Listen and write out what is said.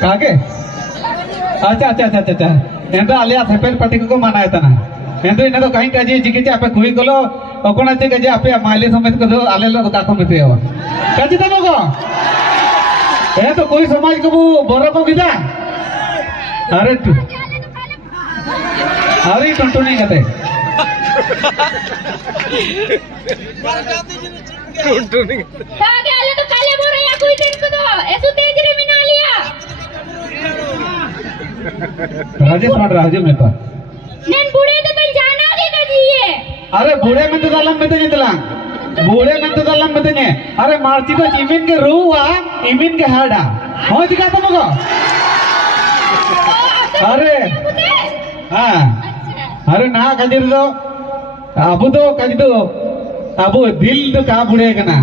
कागे अच्छा अच्छा अच्छा अच्छा एंदो आलिया सेपेल पार्टी को माना है तना एंदो इने तो कहीं काजी जिकिचे आपे कुई कोलो ओकोना चे काजी आपे माइले समेत को आले लो का को मिते हो काजी तनो को ए तो कोई समाज को बोरो को गिदा अरे टुंटू नहीं कहते कागे आले तो काले बोरा या कोई दिन को दो ऐसो तेज रे मिना लिया राजेश मार राजे में पर नेन बूढ़े तो तन जाना के काजी ये अरे बूढ़े में तो दालम में तो नितला बूढ़े में तो दालम में तो ने अरे मारती तो इमिन के रुआ इमिन के हाड़ा हो दिखा तो मगो अरे हाँ अरे ना काजी तो अबू तो काजी तो अबू दिल तो का बुढ़े कना